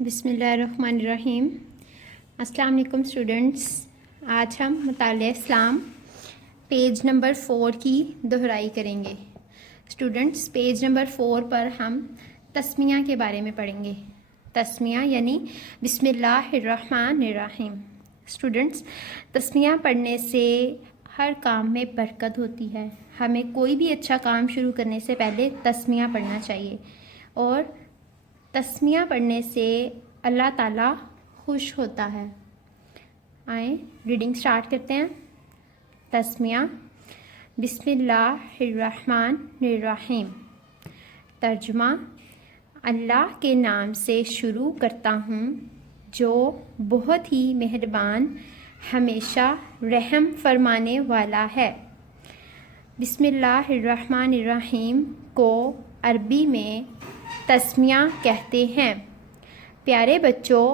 بسم اللہ الرحمن الرحیم۔ السلام علیکم اسٹوڈنٹس، آج ہم مطالعہ اسلام پیج نمبر 4 کی دہرائی کریں گے۔ اسٹوڈنٹس، پیج نمبر 4 پر ہم تسمیہ کے بارے میں پڑھیں گے۔ تسمیہ یعنی بسم اللہ الرحمن الرحیم۔ اسٹوڈنٹس، تسمیہ پڑھنے سے ہر کام میں برکت ہوتی ہے۔ ہمیں کوئی بھی اچھا کام شروع کرنے سے پہلے تسمیہ پڑھنا چاہیے، اور تسمیہ پڑھنے سے اللہ تعالیٰ خوش ہوتا ہے۔ آئیں ریڈنگ سٹارٹ کرتے ہیں۔ تسمیہ بسم اللہ الرحمن الرحیم۔ ترجمہ: اللہ کے نام سے شروع کرتا ہوں جو بہت ہی مہربان، ہمیشہ رحم فرمانے والا ہے۔ بسم اللہ الرحمن الرحیم کو عربی میں تسمیہ کہتے ہیں۔ پیارے بچوں،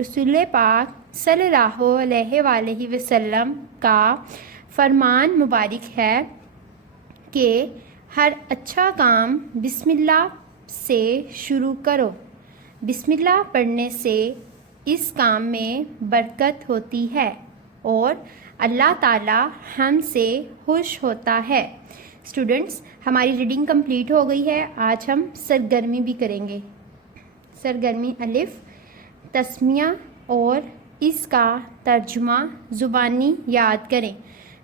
رسول پاک صلی اللہ علیہ وآلہ وسلم کا فرمان مبارک ہے کہ ہر اچھا کام بسم اللہ سے شروع کرو۔ بسم اللہ پڑھنے سے اس کام میں برکت ہوتی ہے اور اللہ تعالی ہم سے خوش ہوتا ہے۔ اسٹوڈنٹس، ہماری ریڈنگ کمپلیٹ ہو گئی ہے۔ آج ہم سرگرمی بھی کریں گے۔ سرگرمی الف، تسمیہ اور اس کا ترجمہ زبانی یاد کریں۔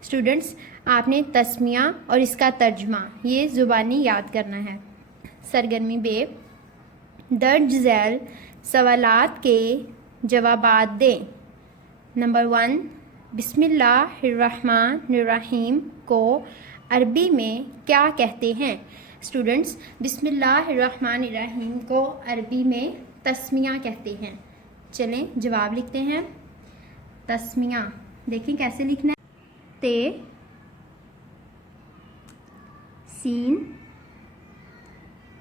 اسٹوڈنٹس، آپ نے تسمیہ اور اس کا ترجمہ یہ زبانی یاد کرنا ہے۔ سرگرمی بے، درج ذیل سوالات کے جوابات دیں۔ نمبر 1، بسم اللہ الرحمن الرحیم کو عربی میں کیا کہتے ہیں؟ اسٹوڈنٹس، بسم اللہ الرحمن الرحیم کو عربی میں تسمیہ کہتے ہیں۔ چلیں جواب لکھتے ہیں۔ تسمیہ دیکھیں کیسے لکھنا ہے۔ تے، سین،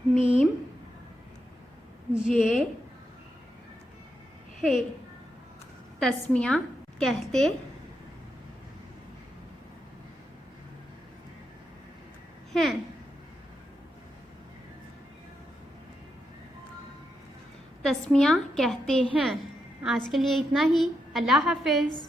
میم، یہ، ہے۔ تسمیہ کہتے ہیں۔ تسمیہ کہتے ہیں۔ آج کے لیے اتنا ہی۔ اللہ حافظ۔